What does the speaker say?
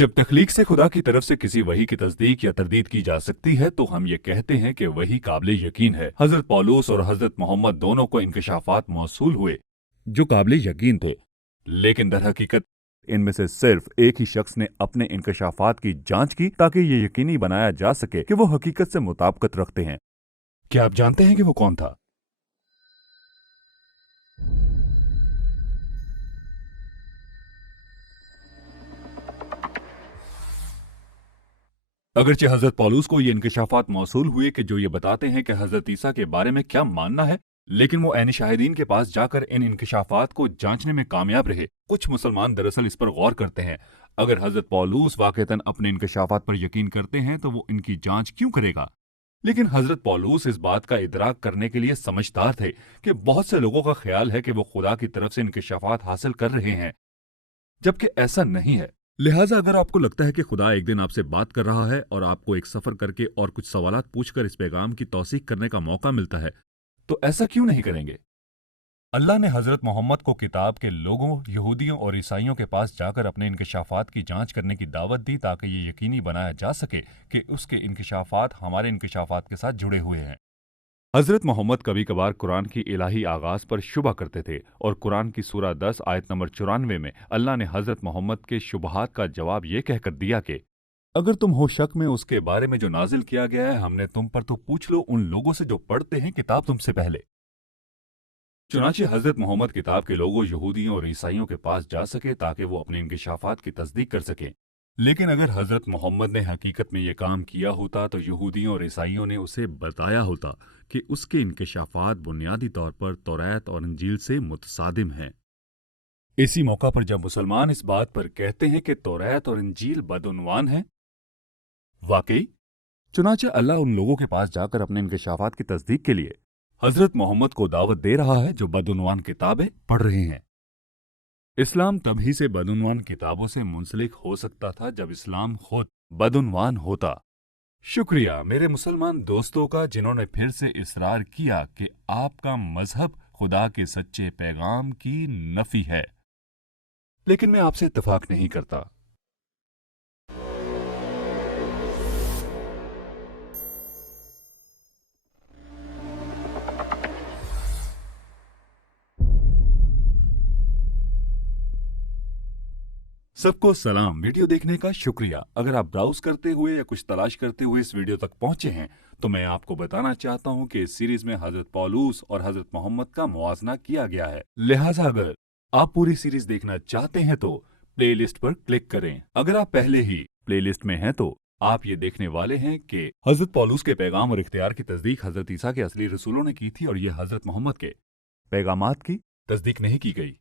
जब तख्लीक से खुदा की तरफ से किसी वही की तस्दीक या तरदीद की जा सकती है तो हम ये कहते हैं कि वही काबिल यकीन है। हजरत पौलुस और हजरत मोहम्मद दोनों को इंकशाफात मौसूल हुए जो काबिल यकीन थे, लेकिन दर हकीकत इनमें से सिर्फ एक ही शख्स ने अपने इंकशाफात की जांच की ताकि ये यकीनी बनाया जा सके कि वो हकीकत से मुताबिकत रखते हैं। क्या आप जानते हैं कि वो कौन था? अगरचे हजरत पौलुस को ये इंकशाफात मौसूल हुए कि जो ये बताते हैं कि हजरत ईसा के बारे में क्या मानना है, लेकिन वो ऐन शाहिदीन के पास जाकर इन इंकशाफात को जांचने में कामयाब रहे। कुछ मुसलमान दरअसल इस पर गौर करते हैं, अगर हजरत पौलुस वाकईतन अपने इंकशाफात पर यकीन करते हैं तो वो इनकी जांच क्यों करेगा? लेकिन हजरत पौलुस इस बात का इदराक करने के लिए समझदार थे कि बहुत से लोगों का ख्याल है कि वो खुदा की तरफ से इंकशाफात हासिल कर रहे हैं, जबकि ऐसा नहीं है। लिहाजा अगर आपको लगता है कि खुदा एक दिन आपसे बात कर रहा है और आपको एक सफर करके और कुछ सवालात पूछकर इस पैगाम की तौसीक करने का मौका मिलता है, तो ऐसा क्यों नहीं करेंगे? अल्लाह ने हजरत मोहम्मद को किताब के लोगों, यहूदियों और ईसाइयों के पास जाकर अपने इंकशाफात की जांच करने की दावत दी ताकि ये यकीनी बनाया जा सके कि उसके इंकशाफात हमारे इंकशाफात के साथ जुड़े हुए हैं। हजरत मोहम्मद कभी कभार कुरान की इलाही आगाज पर शुबा करते थे और कुरान की सूरा 10 आयत नंबर 94 में अल्लाह ने हजरत मोहम्मद के शुबहात का जवाब ये कहकर दिया कि अगर तुम हो शक में उसके बारे में जो नाजिल किया गया है, हमने तुम पर तो पूछ लो उन लोगों से जो पढ़ते हैं किताब तुमसे पहले। चुनांचे हजरत मोहम्मद किताब के लोगों, यहूदियों और ईसाइयों के पास जा सके ताकि वो अपने इंकशाफात की तस्दीक कर सकें। लेकिन अगर हजरत मोहम्मद ने हकीकत में ये काम किया होता तो यहूदियों और ईसाइयों ने उसे बताया होता कि उसके इंकशाफात बुनियादी तौर पर तौरात और इंजील से मुतसादिम हैं। इसी मौका पर जब मुसलमान इस बात पर कहते हैं कि तौरात और इंजील बदउनवान हैं, वाकई चुनांचे अल्लाह उन लोगों के पास जाकर अपने इंकशाफात की तस्दीक के लिए हजरत मोहम्मद को दावत दे रहा है जो बदउनवान किताबें पढ़ रहे हैं। इस्लाम तभी से बदउनवान किताबों से मुंसलिक हो सकता था जब इस्लाम खुद बदउनवान होता। शुक्रिया मेरे मुसलमान दोस्तों का जिन्होंने फिर से इसरार किया कि आपका मजहब खुदा के सच्चे पैगाम की नफी है, लेकिन मैं आपसे इत्तेफाक नहीं करता। सबको सलाम। वीडियो देखने का शुक्रिया। अगर आप ब्राउज करते हुए या कुछ तलाश करते हुए इस वीडियो तक पहुंचे हैं तो मैं आपको बताना चाहता हूं कि इस सीरीज में हजरत पौलुस और हजरत मोहम्मद का मुआजना किया गया है। लिहाजा अगर आप पूरी सीरीज देखना चाहते हैं तो प्लेलिस्ट पर क्लिक करें। अगर आप पहले ही प्लेलिस्ट में हैं तो आप ये देखने वाले हैं कि हजरत पौलुस के पैगाम और इख्तियार की तस्दीक हजरत ईसा के असली रसूलों ने की थी और ये हजरत मोहम्मद के पैगामात की तस्दीक नहीं की गई।